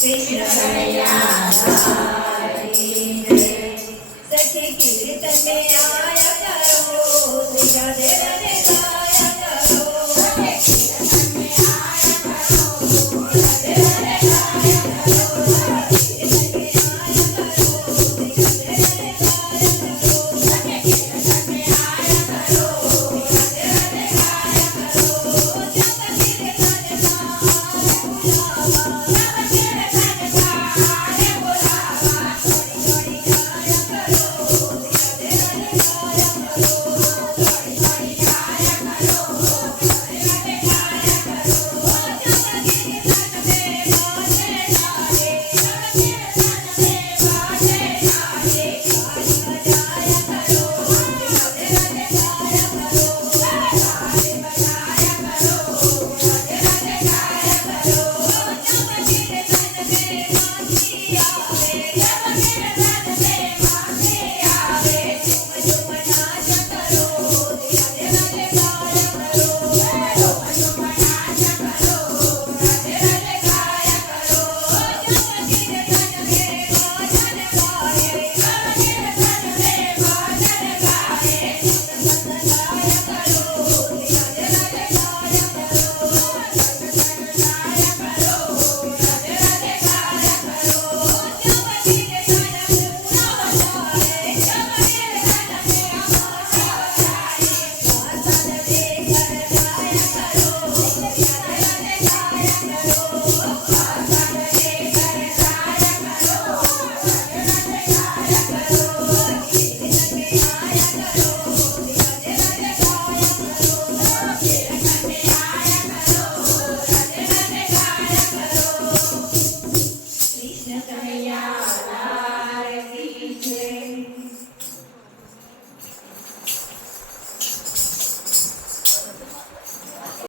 कृष्ण कन्हैया लाल की जय। सखी कीर्तन में आया करो, श्री राधे राधे गाया करो। सखी कीर्तन में आया करो, राधे राधे गाया करो। कीर्तन में आया करो, श्री राधे राधे गाया करो। सखी कीर्तन में आया करो, राधे राधे गाया करो। जब कीर्तन का बुलावा, जब कीर्तन का बुलावा, थोड़ी थोड़ी गाया करो, श्री राधे राधे गाया करो। थोड़ी थोड़ी गाया करो, राधे राधे गाया करो। जब कीर्तन में बाजे गाए, जब कीर्तन में बाजे गाए, ताली बजाया करो, राधे राधे गाया करो। ताली बजाया करो, राधे राधे गाया करो। जब कीर्तन में